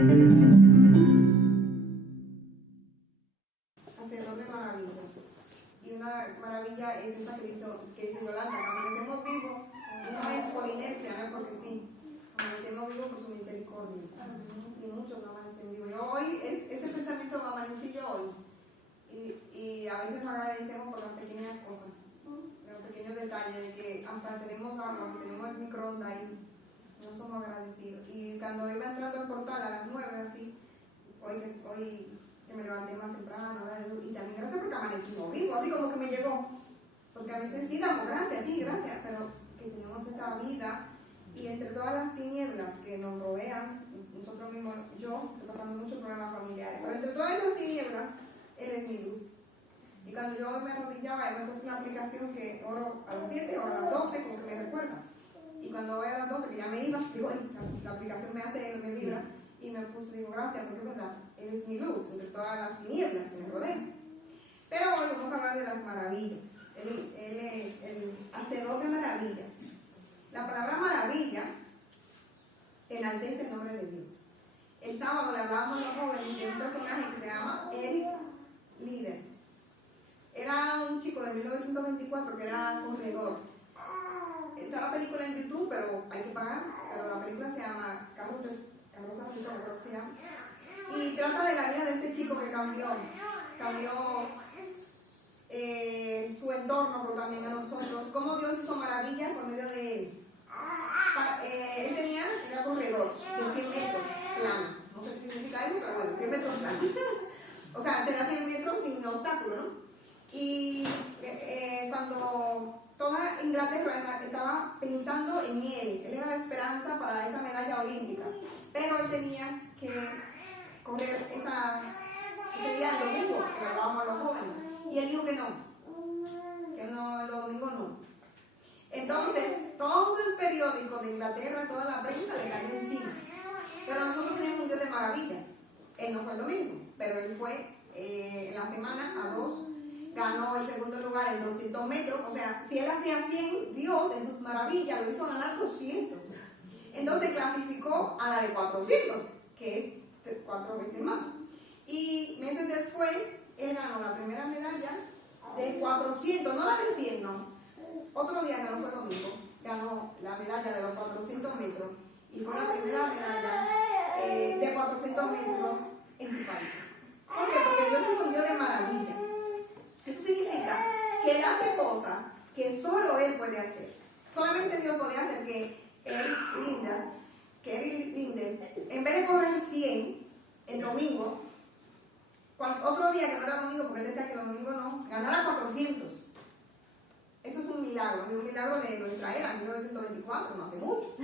Hacedor de maravillas. Y una maravilla es esa que dice Yolanda, que amanecemos vivos, no es por inercia, no es porque sí. Amanecemos vivos por su misericordia. Y muchos no amanecen vivos. Hoy, ese pensamiento me amanecí yo hoy. Y a veces nos agradecemos por las pequeñas cosas, los pequeños detalles de que hasta tenemos agua, tenemos el microondas ahí, no somos agradecidos. Y cuando iba entrando al portal a las 9, así, hoy que me levanté más temprano, y también gracias porque amanecimos vivos, así como que me llegó. Porque a veces sí damos gracias, sí, gracias, pero que tenemos esa vida y entre todas las tinieblas que nos rodean, nosotros mismos, yo estoy pasando muchos problemas familiares, pero entre todas esas tinieblas, Él es mi luz. Y cuando yo me arrodillaba, Él me puso una aplicación que oro a las 7, oro a las 12, como que me recuerda. Y cuando voy a las 12, que ya me iba, digo, la aplicación me vibra, y me puso, digo, gracias, porque es verdad, Él es mi luz, entre todas las tinieblas que me rodean. Pero hoy vamos a hablar de las maravillas. Él es el hacedor de maravillas. La palabra maravilla enaltece el nombre de Dios. El sábado le hablábamos a los jóvenes de un personaje que se llama Eric Liddell. Era un chico de 1924 que era corredor. Está la película en YouTube, pero hay que pagar. Pero la película se llama Carroza Rusa, creo que se llama. Y trata de la vida de este chico que cambió su entorno, pero también a nosotros. Cómo Dios hizo maravillas por medio de él. Él era corredor de 100 metros plano. No sé qué significa eso, pero bueno, 100 metros plano. O sea, será 100 metros sin obstáculo, ¿no? Y cuando toda Inglaterra estaba pensando en él era la esperanza para esa medalla olímpica, pero él tenía que correr ese día el domingo, que hablábamos a los jóvenes, y él dijo que no, los domingos no. Entonces, todo el periódico de Inglaterra, toda la prensa le cayó encima. Pero nosotros tenemos un Dios de maravillas. Él no fue el domingo, pero él fue en la semana a 2, ganó el segundo lugar en 200 metros. O sea, si él hacía 100, Dios en sus maravillas lo hizo ganar 200. Entonces clasificó a la de 400, que es 4 veces más. Y meses después, él ganó la primera medalla de 400, no la de 100, no. Otro día que no fue domingo, ganó la medalla de los 400 metros y fue la primera medalla de 400 metros en su país. ¿Por qué? Porque Dios es un Dios de maravilla. Eso significa que Él hace cosas que solo Él puede hacer. Solamente Dios podía hacer que Eric Liddell, en vez de correr 100 el domingo, otro día que no era domingo, porque él decía que los domingos no, ganara 400. Eso es un milagro de nuestra era, 1924, no hace mucho.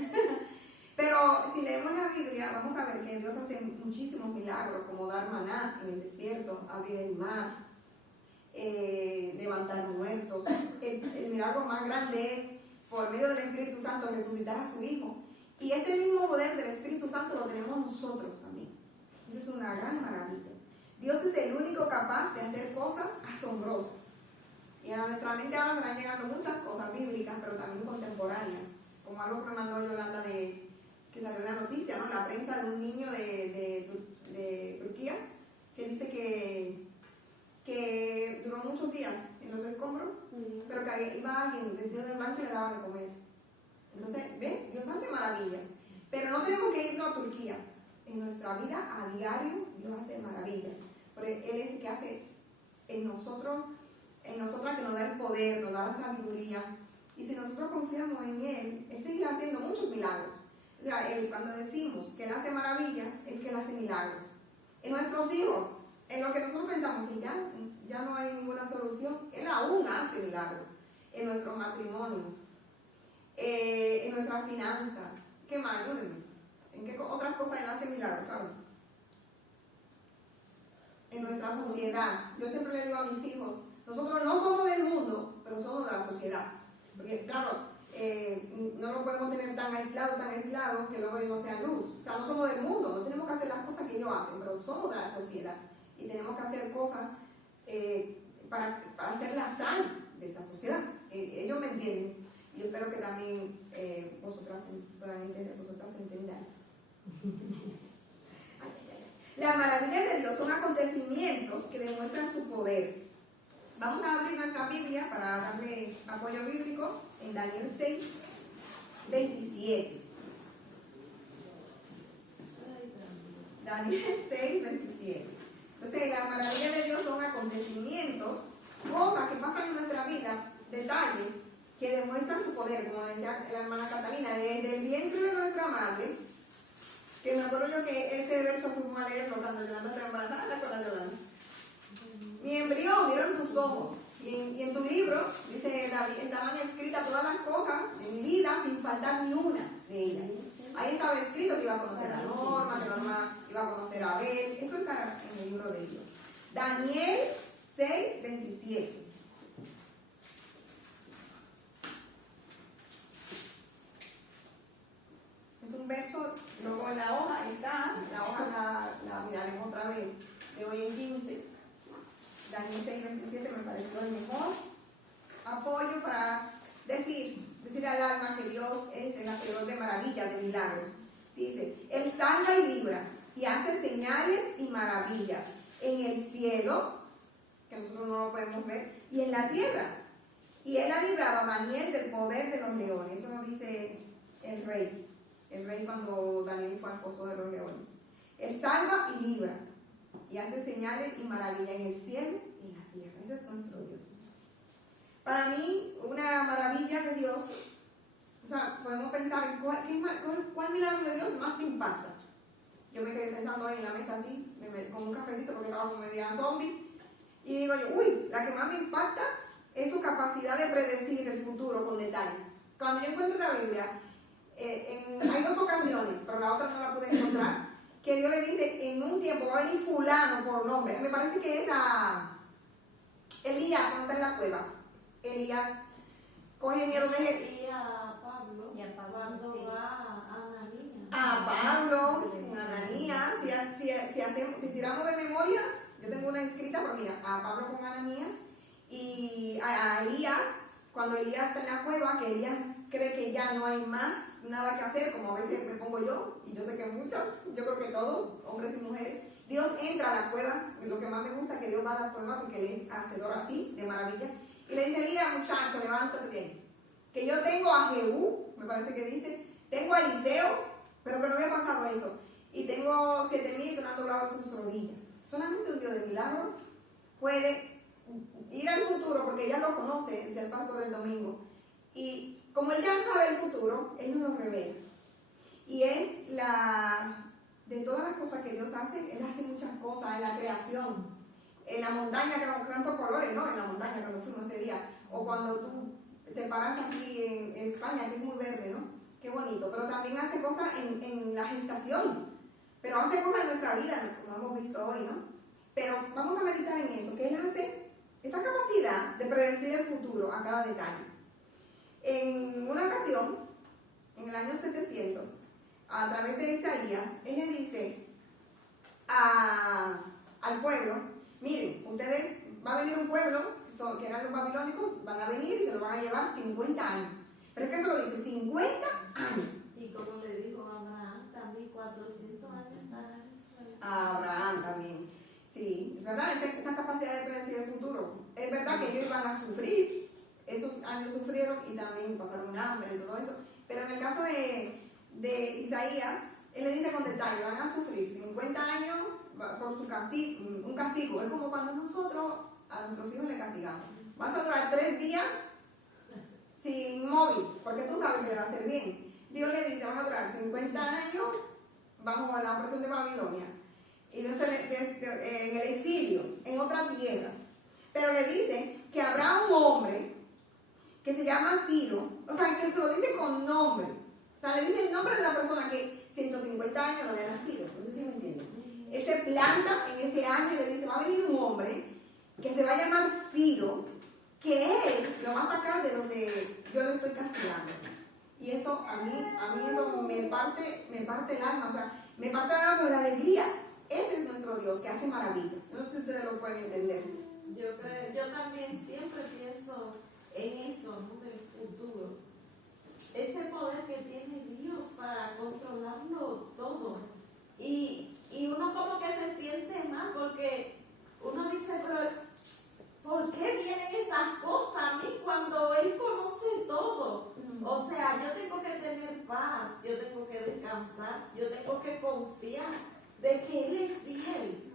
Pero si leemos la Biblia, vamos a ver que Dios hace muchísimos milagros, como dar maná en el desierto, abrir el mar, levantar muertos. El milagro más grande es, por medio del Espíritu Santo, resucitar a su Hijo. Y ese mismo poder del Espíritu Santo lo tenemos nosotros también. Esa es una gran maravilla. Dios es el único capaz de hacer cosas asombrosas. Y a nuestra mente ahora están llegando muchas cosas bíblicas, pero también contemporáneas, como algo que me mandó Yolanda que salió en la noticia, ¿no? La prensa de un niño de Turquía, que dice que duró muchos días en los escombros, pero que iba alguien vestido de blanco y le daba de comer. Entonces, ¿ves? Dios hace maravillas. Pero no tenemos que irnos a Turquía. En nuestra vida, a diario, Dios hace maravillas. Porque Él es el que hace en nosotras que nos da el poder, nos da la sabiduría. Y si nosotros confiamos en Él seguirá haciendo muchos milagros. O sea, cuando decimos que Él hace maravillas, es que Él hace milagros. En nuestros hijos, en lo que nosotros pensamos que ya no hay ninguna solución, Él aún hace milagros. En nuestros matrimonios, en nuestras finanzas. ¿Qué más? Ayúdenme. ¿En qué otras cosas Él hace milagros, saben? En nuestra sociedad. Yo siempre le digo a mis hijos, nosotros no somos del mundo, pero somos de la sociedad. Porque, claro, no lo podemos tener tan aislado, que luego ellos no sean luz. O sea, no somos del mundo, no tenemos que hacer las cosas que ellos hacen, pero somos de la sociedad. Y tenemos que hacer cosas para hacer la sal de esta sociedad. Ellos me entienden. Y espero que también vosotras entendáis. Las maravillas de Dios son acontecimientos que demuestran su poder. Vamos a abrir nuestra Biblia para darle apoyo bíblico en Daniel 6, 27. Daniel 6, 27. Entonces, las maravillas de Dios son acontecimientos, cosas que pasan en nuestra vida, detalles que demuestran su poder, como decía la hermana Catalina, desde el vientre de nuestra madre, que me acuerdo yo que ese verso fuimos a leerlo cuando Yolanda estaba embarazada, con la Yolanda. Mi embrión vieron tus ojos, y en tu libro, dice David, estaban escritas todas las cosas de mi vida sin faltar ni una de ellas. Ahí estaba escrito que iba a conocer a Norma, que Norma iba a conocer a Abel. Eso está en el libro de Dios. Daniel 6, 27. Es un verso, luego en la hoja está, la hoja la miraremos otra vez, de hoy en 15. Daniel 6, 27 me pareció el mejor apoyo para decirle al alma que Dios es el hacedor de maravillas, de milagros. Dice, Él salva y libra y hace señales y maravillas en el cielo, que nosotros no lo podemos ver, y en la tierra. Y Él ha librado a Daniel del poder de los leones. Eso lo dice el rey cuando Daniel fue al pozo de los leones. Él salva y libra y hace señales y maravillas en el cielo y en la tierra. Ese es nuestro Dios. Para mí, una maravilla de Dios, o sea, podemos pensar, ¿cuál milagro de Dios más te impacta? Yo me quedé pensando ahí en la mesa así, con un cafecito porque estaba como media zombie, y digo yo, la que más me impacta es su capacidad de predecir el futuro con detalles. Cuando yo encuentro la Biblia, hay dos ocasiones, pero la otra no la pude encontrar, que Dios le dice, en un tiempo va a venir fulano por nombre. Me parece que es a Elías, cuando está en la cueva. Elías coge miedo de... Y a Pablo, cuando sí. va a Ananías. A Pablo, a Ananías, si tiramos de memoria, yo tengo una escrita, pero mira, a Pablo con Ananías, y a Elías, cuando Elías está en la cueva, que Elías cree que ya no hay más nada que hacer, como a veces me pongo yo, y yo sé que muchos, yo creo que todos, hombres y mujeres, Dios entra a la cueva, y lo que más me gusta es que Dios va a la cueva porque Él es hacedor así, de maravilla, y le dice, Elías, muchacho, levántate, que yo tengo a Jehú, me parece que dice, tengo a Eliseo, pero que no había pasado eso, y tengo 7,000 que no han doblado sus rodillas. Solamente un Dios de milagro puede ir al futuro, porque ya lo conoce, ser pastor el domingo, y como Él ya sabe el futuro, Él nos lo revela. Y es de todas las cosas que Dios hace, Él hace muchas cosas en la creación. En la montaña, que nos tantos colores, ¿no? En la montaña cuando fuimos ese día. O cuando tú te paras aquí en España, que es muy verde, ¿no? Qué bonito. Pero también hace cosas en la gestación. Pero hace cosas en nuestra vida, como hemos visto hoy, ¿no? Pero vamos a meditar en eso, que Él hace esa capacidad de predecir el futuro a cada detalle. En una ocasión, en el año 700, a través de Isaías, Él le dice al pueblo, miren, ustedes, va a venir un pueblo, que eran los babilónicos, van a venir y se lo van a llevar 50 años. Pero es que eso lo dice, 50 años. Y como le dijo a Abraham, también 400 años estará en Israel. A Abraham también. Sí, es verdad, esa capacidad de predecir el futuro. Es verdad que ellos iban a sufrir. Esos años sufrieron y también pasaron hambre y todo eso. Pero en el caso de Isaías, él le dice con detalle, van a sufrir 50 años por su castigo, un castigo. Es como cuando nosotros a nuestros hijos les castigamos. Vas a durar 3 días sin móvil, porque tú sabes que le va a hacer bien. Dios le dice, van a durar 50 años bajo la opresión de Babilonia. Y entonces en el exilio, en otra tierra. Pero le dice que habrá un hombre que se llama Ciro, o sea, que se lo dice con nombre. O sea, le dice el nombre de la persona que 150 años no le ha nacido. No sé si me entienden. Él se planta en ese año y le dice, va a venir un hombre que se va a llamar Ciro, que él lo va a sacar de donde yo lo estoy castigando. Y eso a mí eso me parte el alma, o sea, me parte el alma por la alegría. Ese es nuestro Dios que hace maravillas. No sé si ustedes lo pueden entender. Yo también siempre pienso en eso, ¿no? Del futuro. Ese poder que tiene Dios para controlarlo todo. Y uno como que se O sea, yo tengo que tener paz, yo tengo que descansar, yo tengo que confiar de que Él es fiel.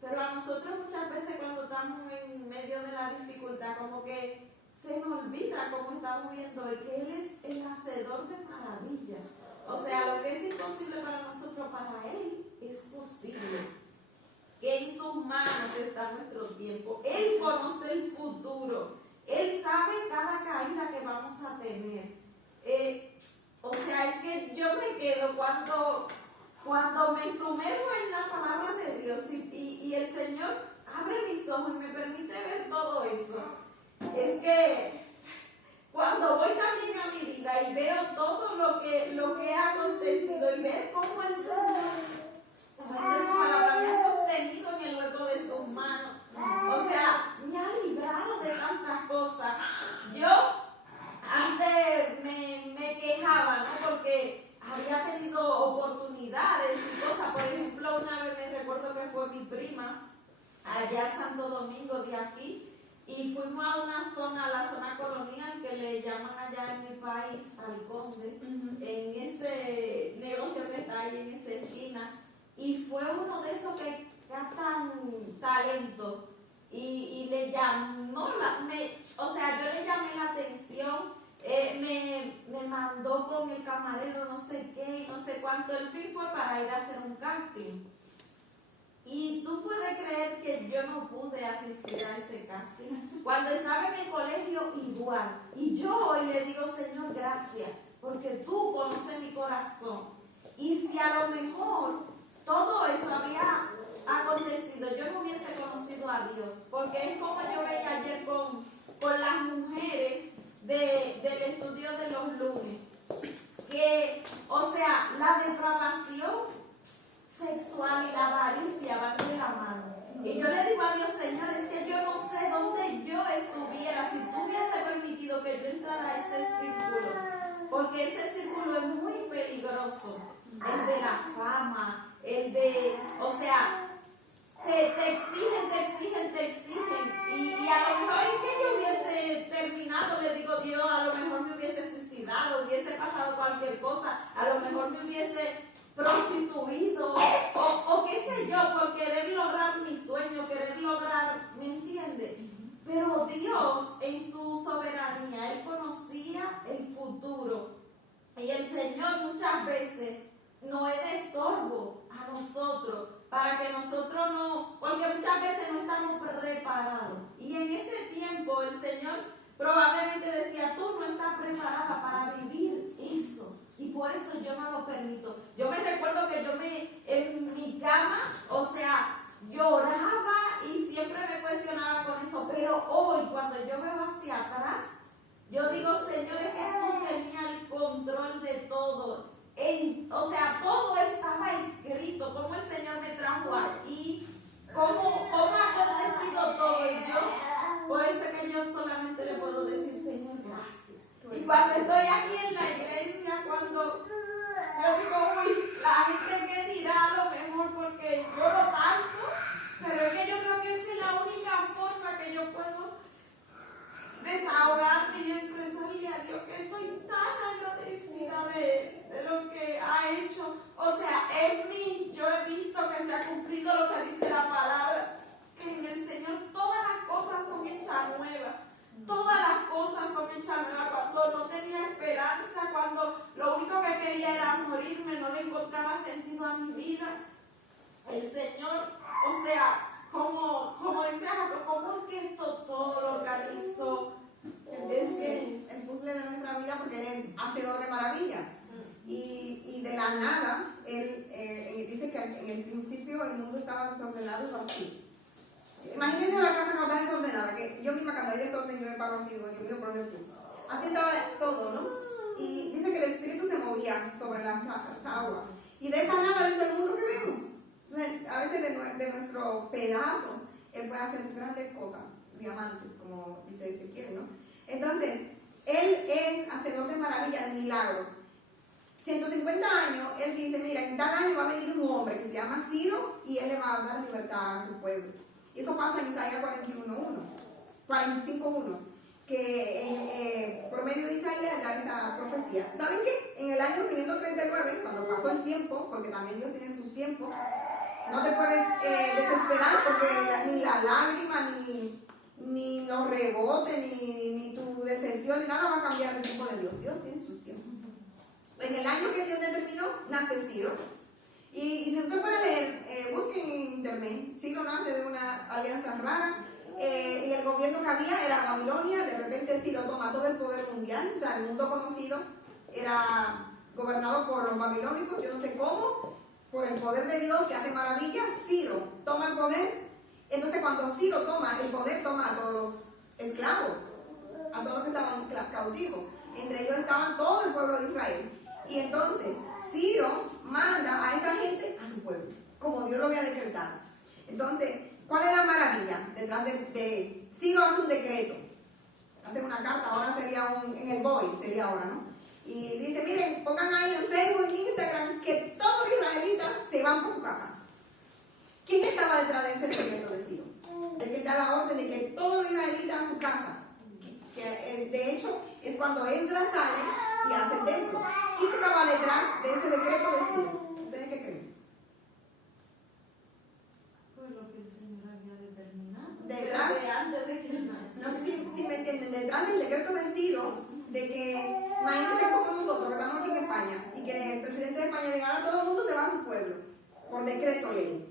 Pero a nosotros muchas veces cuando estamos en medio de la dificultad, como que se nos olvida, como estamos viendo, de que Él es el hacedor de maravillas. O sea, lo que es imposible para nosotros, para Él es posible. Que en sus manos está nuestro tiempo. Él conoce el futuro. Él sabe cada caída que vamos a tener. O sea, es que yo me quedo cuando me sumerjo en la palabra de Dios y el Señor abre mis ojos y me permite ver todo eso. Es que cuando voy también a mi vida y veo todo lo que ha acontecido y ver cómo el Señor, como dice su palabra, me ha sostenido en el hueco de sus manos. O sea, me ha librado de tantas cosas. Yo antes me quejaba, ¿no? Porque había tenido oportunidades y cosas. Por ejemplo, una vez me recuerdo que fue mi prima allá en Santo Domingo de aquí. Y fuimos a una zona, la zona colonial, que le llaman allá en mi país, al Conde, en ese negocio que está ahí en esa esquina. Y fue uno de esos que captan talento. Y le llamó, o sea, yo le llamé la atención, me mandó con el camarero no sé qué, no sé cuánto. El fin fue para ir a hacer un casting. Y tú puedes creer que yo no pude asistir a ese casting. Cuando estaba en el colegio, igual. Y yo hoy le digo, Señor, gracias, porque tú conoces mi corazón. Y si a lo mejor todo eso había acontecido, yo no hubiese conocido a Dios. Porque es como yo veía ayer con las mujeres del estudio de los lunes. Que, o sea, la depravación sexual y la avaricia van de la mano. Y yo le digo a Dios, Señor, es que yo no sé dónde yo estuviera si tú hubiese permitido que yo entrara a ese círculo. Porque ese círculo es muy peligroso. El de la fama, el de, o sea, te exigen. Y a lo mejor es que yo hubiese terminado, le digo Dios, a lo mejor me hubiese suicidado, hubiese pasado cualquier cosa, a lo mejor me hubiese prostituido, o qué sé yo, por querer lograr mi sueño, querer lograr, ¿me entiendes? Pero Dios, en su soberanía, Él conocía el futuro. Y el Señor muchas veces no es de estorbo a nosotros, para que nosotros no, porque muchas veces no estamos preparados. Y en ese tiempo el Señor probablemente decía, tú no estás preparada para vivir eso. Y por eso yo no lo permito. Yo me recuerdo que en mi cama, o sea, lloraba y siempre me cuestionaba con eso. Pero hoy, cuando yo veo hacia atrás, yo digo, Señor, es que tú tenías el control de todo. O sea, todo estaba escrito, cómo el Señor me trajo aquí, cómo ha acontecido todo. Y yo, por eso que yo solamente le puedo decir, Señor, gracias. Y cuando estoy aquí en la iglesia, cuando yo digo, uy, la gente me dirá a lo mejor porque lloro tanto, pero es que yo creo que esa es la única forma que yo puedo desahogarme y expresarle a Dios que estoy tan agradecida de lo que ha hecho. O sea, en mí yo he visto que se ha cumplido lo que dice la palabra, que en el Señor todas las cosas son hechas nuevas. Todas las cosas son hechas nuevas. Cuando no tenía esperanza, cuando lo único que quería era morirme, no le encontraba sentido a mi vida, el Señor, o sea, como decía Jacob, ¿cómo es que esto todo lo organizó? El puzzle de nuestra vida, porque Él es hacedor de maravillas. Y de la nada, Él dice que en el principio el mundo estaba desordenado y vacío. Imagínense la casa cuando está desordenada, que yo misma cuando hay desorden yo me paro así, digo, Dios mío, ¿por dónde empiezo? Así estaba todo, ¿no? Y dice que el espíritu se movía sobre las aguas. Y de esa nada hizo el mundo que vemos. Entonces, a veces de nuestros pedazos, Él puede hacer grandes cosas, diamantes, como dice Ezequiel, ¿no? Entonces, Él es hacedor de maravillas, de milagros. 150 años, Él dice, mira, en tal año va a venir un hombre que se llama Ciro y Él le va a dar libertad a su pueblo. Y eso pasa en Isaías 41:1, 45:1. que por medio de Isaías da esa profecía. ¿Saben qué? En el año 539, cuando pasó el tiempo, porque también Dios tiene sus tiempos, no te puedes desesperar porque ni la lágrima, ni los rebotes, ni tu decepción, ni nada va a cambiar el tiempo de Dios. Dios tiene sus tiempos. En el año que Dios determinó, nace Ciro. Y si usted puede leer, busquen en internet, Ciro nace de una alianza rara. Y el gobierno que había era Babilonia. De repente Ciro toma todo el poder mundial, o sea, el mundo conocido era gobernado por los babilónicos, yo no sé cómo, por el poder de Dios que hace maravillas. Ciro toma el poder. Entonces cuando Ciro toma el poder, toma a todos los esclavos, a todos los que estaban cautivos. Entre ellos estaban todo el pueblo de Israel. Y entonces Ciro manda a esa gente a su pueblo, como Dios lo había decretado. Entonces, ¿cuál es la maravilla? Detrás de Ciro hace un decreto, hace una carta, ahora sería en el BOI, sería ahora, ¿no? Y dice, miren, pongan ahí en Facebook, en Instagram, que todos los israelitas se van por su casa. ¿Quién estaba detrás de ese decreto de Ciro? El que da la orden de que todos los israelitas a su casa. Que de hecho es cuando Esdras sale y hace el templo. ¿Quién estaba detrás de ese decreto de Ciro? ¿Ustedes qué creen? Fue lo que el Señor había determinado. Detrás, desde antes de que él naciera. no sé si me entienden, detrás del decreto de Ciro, de que, imagínense que somos nosotros que estamos aquí en España y que el presidente de España diga, ahora todo el mundo se va a su pueblo, por decreto ley.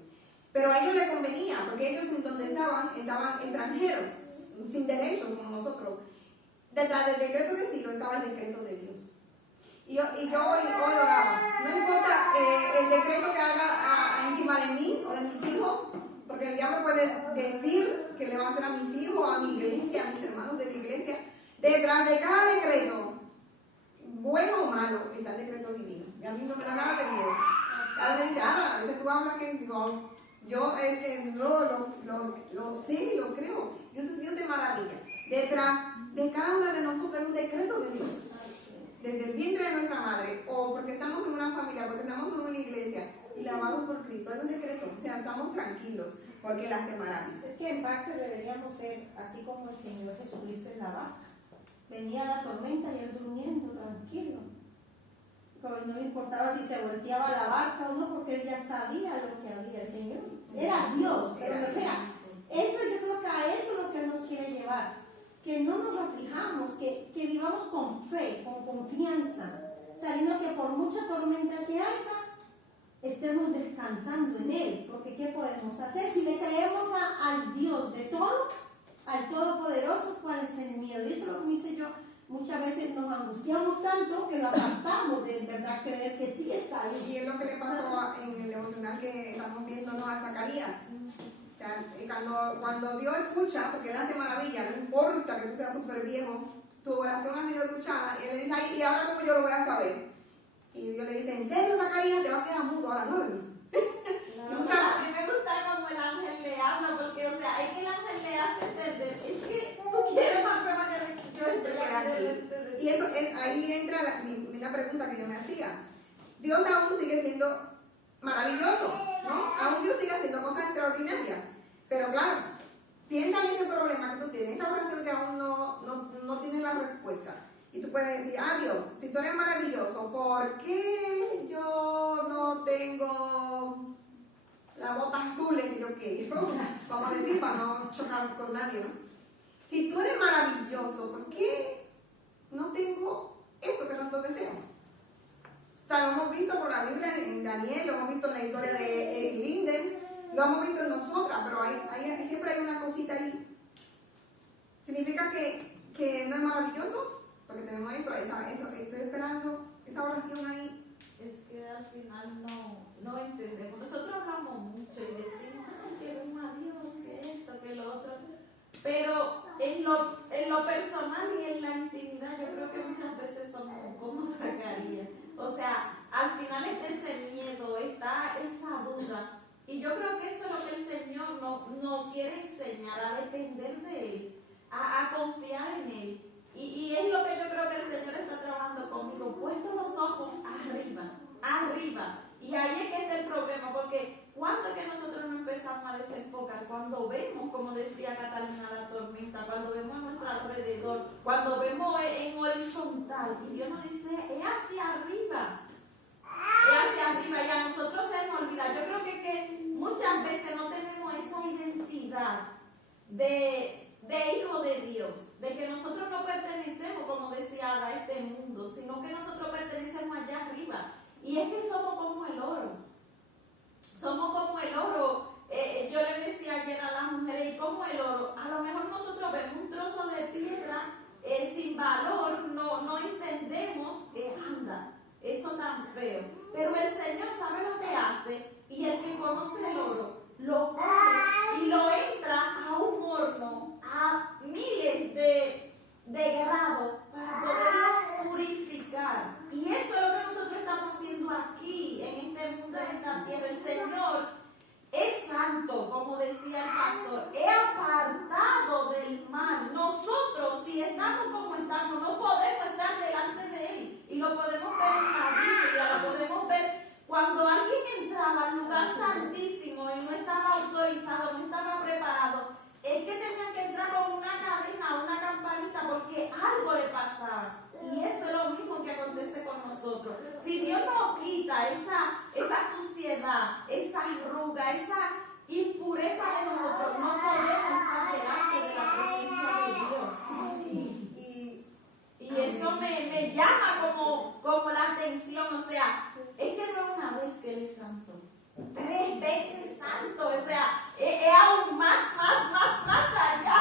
Pero a ellos les convenía, porque ellos en donde estaban extranjeros, sin derechos como nosotros. Detrás del decreto de Ciro estaba el decreto de Dios. Y yo hoy oraba, no importa el decreto que haga encima de mí o de mis hijos, porque el diablo puede decir que le va a hacer a mis hijos, a mi iglesia, a mis hermanos de la iglesia. Detrás de cada decreto, bueno o malo, está el decreto divino. Y a mí no me da nada de miedo. Cada vez me dice, a veces tú hablas que digo, yo es que lo sé, lo creo. Dios de maravilla. Detrás de cada una de nosotros hay un decreto de Dios. Desde el vientre de nuestra madre, o porque estamos en una familia, porque estamos en una iglesia y lavados por Cristo, hay un decreto. O sea, estamos tranquilos porque Él hace maravillas. Es que en parte deberíamos ser así como el Señor Jesucristo en la barca. Venía la tormenta y Él durmiendo tranquilo. Pero no le importaba si se volteaba la barca o no, porque Él ya sabía lo que había el Señor. Era Dios, pero eso yo creo que a eso es lo que Él nos quiere llevar. Que no nos aflijamos, que vivamos con fe, con confianza, sabiendo que por mucha tormenta que haya, estemos descansando en Él. Porque ¿qué podemos hacer? Si le creemos al Dios de todo, al Todopoderoso, ¿cuál es el miedo? Y eso es lo que hice yo. Muchas veces nos angustiamos tanto que lo apartamos de verdad creer que sí está ahí. Y es lo que le pasó en el devocional que estamos viendo, ¿no?, a Zacarías. O sea, cuando Dios escucha, porque Él hace maravilla, no importa que tú seas súper viejo, tu oración ha sido escuchada. Y Él le dice, ay, ¿y ahora cómo yo lo voy a saber? Y Dios le dice, ¿en serio, Zacarías? Te va a quedar mudo ahora, ¿no? A mí me gusta como el ángel le habla, porque, o sea, es que el ángel le hace entender, es que tú quieres más prueba que yo estoy. Y eso, ahí entra la pregunta que yo me hacía. Dios aún sigue siendo maravilloso, ¿no? Aún Dios sigue haciendo cosas extraordinarias. Pero claro, piensa en ese problema que tú tienes, esa oración que aún no tienes la respuesta. Y tú puedes decir, Dios, si tú eres maravilloso, ¿por qué yo no tengo las botas azules que yo quiero? Vamos a decir, para no chocar con nadie, ¿no? Si tú eres maravilloso, ¿por qué no tengo esto que tanto deseo? O sea, lo hemos visto por la Biblia en Daniel, lo hemos visto en la historia de Eric Linden, lo hemos visto en nosotras, pero siempre hay una cosita ahí. ¿Significa que no es maravilloso? Porque tenemos eso, estoy esperando esa oración ahí. Es que al final no entendemos. Nosotros hablamos mucho y decimos, ay, que un adiós, que esto, que lo otro. Pero en lo personal y en la intimidad, yo creo que muchas veces somos como Zacarías. O sea, al final es ese miedo, está esa duda. Y yo creo que eso es lo que el Señor nos quiere enseñar, a depender de Él, a confiar en Él. Y es lo que yo creo que el Señor está trabajando conmigo, puesto los ojos arriba. Y ahí es que está el problema, porque cuando es que nosotros no empezamos a a desenfocar cuando vemos, como decía Catalina, la tormenta, cuando vemos a nuestro alrededor, cuando vemos en horizontal, y Dios nos dice, es hacia arriba. Es hacia arriba, y a nosotros se nos olvida. Yo creo que muchas veces no tenemos esa identidad de hijo de Dios, de que nosotros no pertenecemos, como decía Ada, a este mundo, sino que nosotros pertenecemos allá arriba. Y es que somos como el oro. Somos como el oro. Yo le decía ayer a las mujeres, y como el oro, a lo mejor nosotros vemos un trozo de piedra sin valor, no entendemos, anda, eso tan feo. Pero el Señor sabe lo que hace, y el que conoce el oro, lo coge y lo entra a un horno a miles de grados para poderlo purificar. Y eso es lo que nosotros estamos haciendo aquí, en este mundo, en esta tierra. El Señor es santo, como decía el pastor, es apartado del mal. Nosotros, si estamos como estamos, no podemos estar delante de Él. Y lo podemos ver en la Biblia, lo podemos ver cuando alguien entraba al lugar santísimo y no estaba autorizado, no estaba preparado. Es que tenían que entrar con una cadena, una campanita, porque algo le pasaba. Y eso es lo mismo que acontece con nosotros. Si Dios nos quita esa suciedad, esa arruga, esa impureza de nosotros, no podemos estar delante de la presencia de Dios. Y eso me llama como la atención. O sea, es que no es una vez que Él es santo, 3 veces santo. O sea, es aún más allá,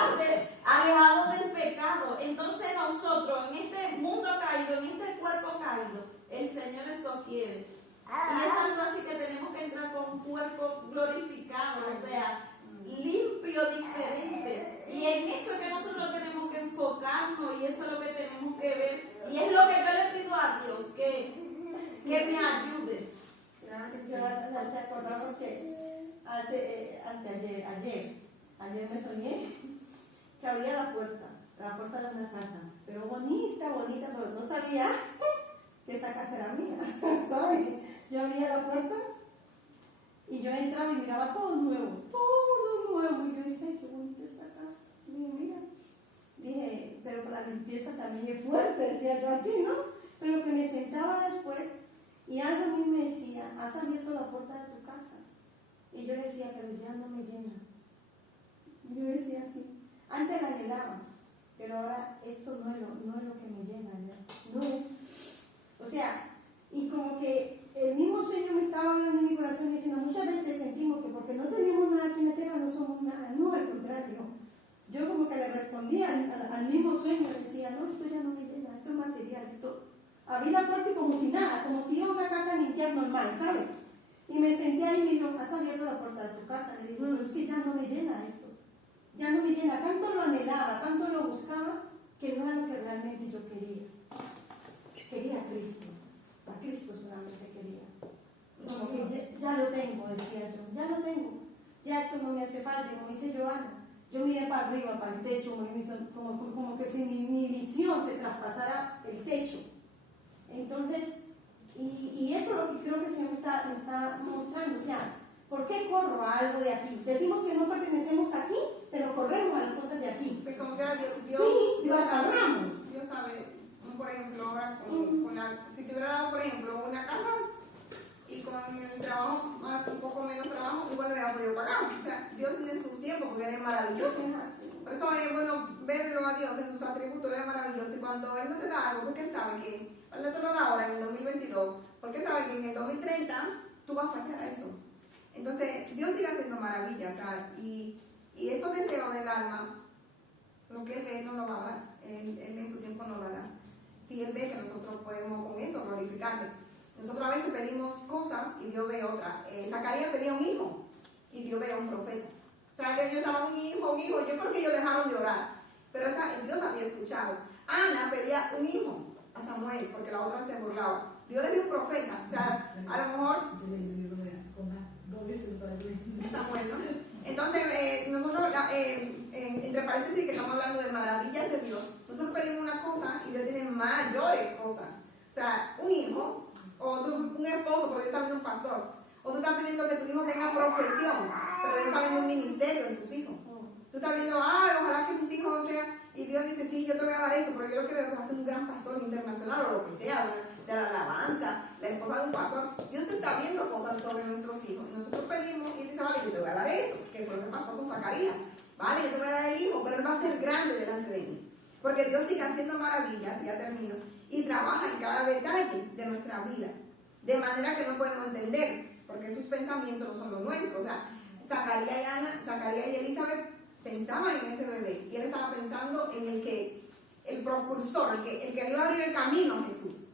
alejado del pecado. Entonces nosotros, en este mundo caído, en este cuerpo caído, el Señor eso quiere. Y es tanto así que tenemos que entrar con un cuerpo glorificado, o sea, limpio, diferente. Y en eso es que nosotros tenemos que enfocarnos, y eso es lo que tenemos que ver. Y es lo que yo le pido a Dios, que me ayude. Se acordamos que ayer me soñé que abría la puerta de una casa, pero bonita, pero no sabía que esa casa era mía, ¿sabes? Yo abría la puerta y yo entraba y miraba todo nuevo, y yo decía, qué bonita esta casa, mira. Dije, pero la limpieza también es fuerte, decía yo así, ¿no? Pero que me sentaba después y algo a mí me decía, has abierto la puerta de tu casa. Y yo decía, pero ya no me llena. Yo decía así, antes la anhelaba, pero ahora esto no es lo que me llena, ya. No es. O sea, y como que el mismo sueño me estaba hablando en mi corazón diciendo, muchas veces sentimos que porque no tenemos nada aquí en la tierra no somos nada. No, al contrario. Yo como que le respondía al mismo sueño, decía, no, esto ya no me llena, esto es material, esto. Abrí la puerta y como si nada, como si iba a una casa a limpiar normal, ¿sabes? Y me senté ahí y me dijo, has abierto la puerta de tu casa. Le digo, pero es que ya no me llena esto. Ya no me llena. Tanto lo anhelaba, tanto lo buscaba, que no era lo que realmente yo quería. Quería a Cristo. A Cristo solamente quería. Como que ya lo tengo, decía yo. Ya lo tengo. Ya esto no me hace falta. Como dice Joana, yo miré para arriba, para el techo, como que si mi visión se traspasara el techo. Entonces, y eso es lo que creo que el Señor me está mostrando. O sea, ¿por qué corro a algo de aquí? Decimos que no pertenecemos aquí, pero corremos a las cosas de aquí. Pues como que era Dios agarramos. Dios sabe, por ejemplo, ahora si te hubiera dado, por ejemplo, una casa y con el trabajo, un poco menos trabajo, igual me había podido pagar. O sea, Dios tiene su tiempo porque Él es maravilloso. Por eso es bueno verlo a Dios en sus atributos, Él es maravilloso. Y cuando Él no te da algo, porque Él sabe que cuando te lo da ahora en el 2022, porque Él sabe que en el 2030 tú vas a fallar a eso. Entonces, Dios sigue haciendo maravillas, o sea, y esos deseos del alma, lo que Él ve no lo va a dar, Él en su tiempo no lo hará. Si Él ve que nosotros podemos con eso glorificarle. Nosotros a veces pedimos cosas y Dios ve otras. Zacarías pedía un hijo y Dios ve a un profeta. O sea, que ellos estaban un hijo, yo creo que ellos dejaron de orar, pero Dios había escuchado. Ana pedía un hijo a Samuel, porque la otra se burlaba. Dios le dio un profeta, o sea, a lo mejor Samuel, ¿no? Entonces, nosotros, entre paréntesis, que estamos hablando de maravillas de Dios, nosotros pedimos una cosa y Dios tiene mayores cosas. O sea, un hijo, o un esposo, porque Dios también es un pastor, o tú estás pidiendo que tu hijo tenga profesión, pero Dios está viendo un ministerio en tus hijos. Tú estás viendo, ojalá que mis hijos sean, y Dios dice, sí, yo te voy a dar eso, pero yo lo que veo es que va a ser un gran pastor internacional o lo que sea, de la alabanza, la esposa de un pastor. Dios está viendo cosas sobre nuestros hijos. Y nosotros pedimos y dice, vale, yo te voy a dar eso, que fue lo que pasó con Zacarías. Vale, yo te voy a dar el hijo, pero él va a ser grande delante de mí. Porque Dios sigue haciendo maravillas, ya termino, y trabaja en cada detalle de nuestra vida. De manera que no podemos entender, porque sus pensamientos no son los nuestros. O sea, Zacarías y Elizabeth pensaban en ese bebé, y él estaba pensando en el precursor, el que iba a abrir el camino a Jesús.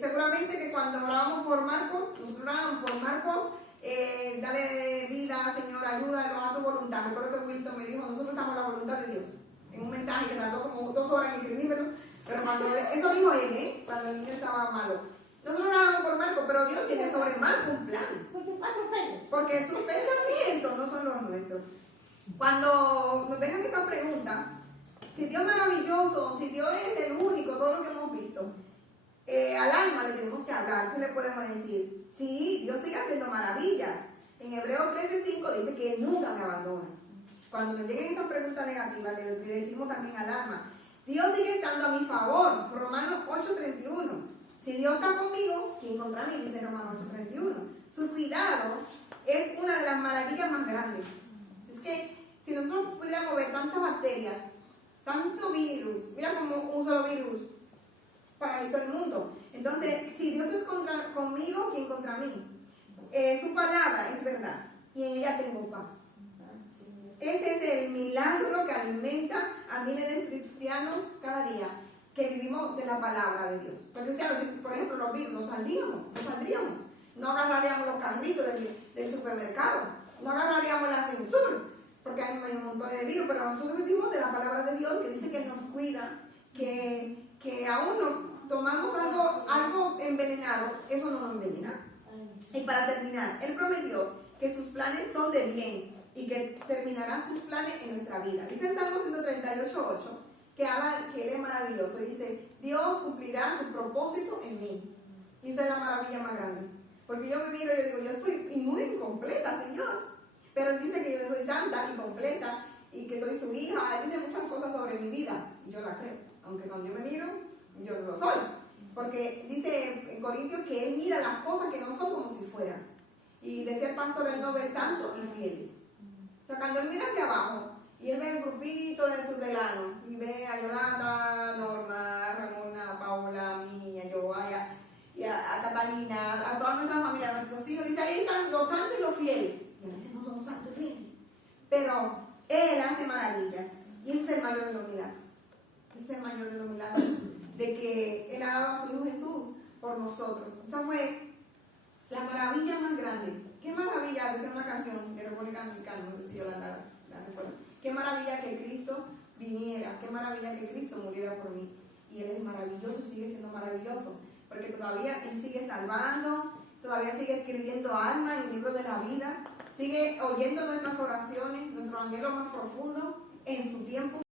Seguramente que cuando orábamos por Marcos, nosotros orábamos por Marcos, dale vida, Señor, ayúdalo a tu voluntad. Recuerdo que Wilton me dijo, nosotros estamos a la voluntad de Dios. En un mensaje que tardó como 2 horas en escribírmelo, pero cuando eso dijo él, cuando el niño estaba malo. Nosotros orábamos por Marcos, pero Dios tiene sobre Marcos un plan. Porque sus pensamientos no son los nuestros. Cuando nos vengan esta pregunta, si Dios es maravilloso, si Dios es el único, todo lo que hemos visto, al alma le tenemos que hablar. ¿Qué le podemos decir? Sí, Dios sigue haciendo maravillas. En Hebreos 13:5 dice que Él nunca me abandona. Cuando nos lleguen esas preguntas negativas, le decimos también al alma, Dios sigue estando a mi favor. Romanos 8:31. Si Dios está conmigo, ¿quién contra mí? Dice Romanos 8:31. Su cuidado es una de las maravillas más grandes. Es que si nosotros pudiéramos ver tantas bacterias, tanto virus, mira como un solo virus paralizó el mundo. Entonces, si Dios es conmigo, ¿quién contra mí? Su palabra es verdad y en ella tengo paz. Ese es el milagro que alimenta a miles de cristianos cada día, que vivimos de la palabra de Dios. Porque si, por ejemplo, los virus, no saldríamos. No agarraríamos los carritos del supermercado, no agarraríamos el ascensor, porque hay un montón de virus, pero nosotros vivimos de la palabra de Dios, que dice que nos cuida, que aún no tomamos algo envenenado, eso no nos envenena. Y para terminar, Él prometió que sus planes son de bien y que terminará sus planes en nuestra vida. Dice el Salmo 138:8, que habla que Él es maravilloso, y dice, Dios cumplirá su propósito en mí. Y esa es la maravilla más grande. Porque yo me miro y yo digo, yo estoy muy incompleta, Señor. Pero Él dice que yo soy santa y completa y que soy su hija. Él dice muchas cosas sobre mi vida y yo la creo. Aunque cuando yo me miro, yo no lo soy. Porque dice en Corintios que Él mira las cosas que no son como si fueran. Y decía el pastor, Él no ve santos y fieles. O sea, cuando Él mira hacia abajo y Él ve el grupito de tus delano y ve a Yolanda, Norma, a Ramona, a Paola, a mí, a Joa y a Catalina, a toda nuestra familia, a nuestros hijos, dice, ahí están los santos y los fieles. Y a veces no somos santos y fieles. Pero Él hace maravillas. Y ese es el mayor de los milagros. Ese es el mayor de los milagros. De que Él ha dado a su Hijo Jesús por nosotros. Esa fue la maravilla más grande. Qué maravilla, de ser una canción de República Dominicana, no sé si yo la recuerdo. Qué maravilla que Cristo viniera. Qué maravilla que Cristo muriera por mí. Y Él es maravilloso, sigue siendo maravilloso. Porque todavía Él sigue salvando, todavía sigue escribiendo alma en el libro de la vida, sigue oyendo nuestras oraciones, nuestro anhelo más profundo en su tiempo,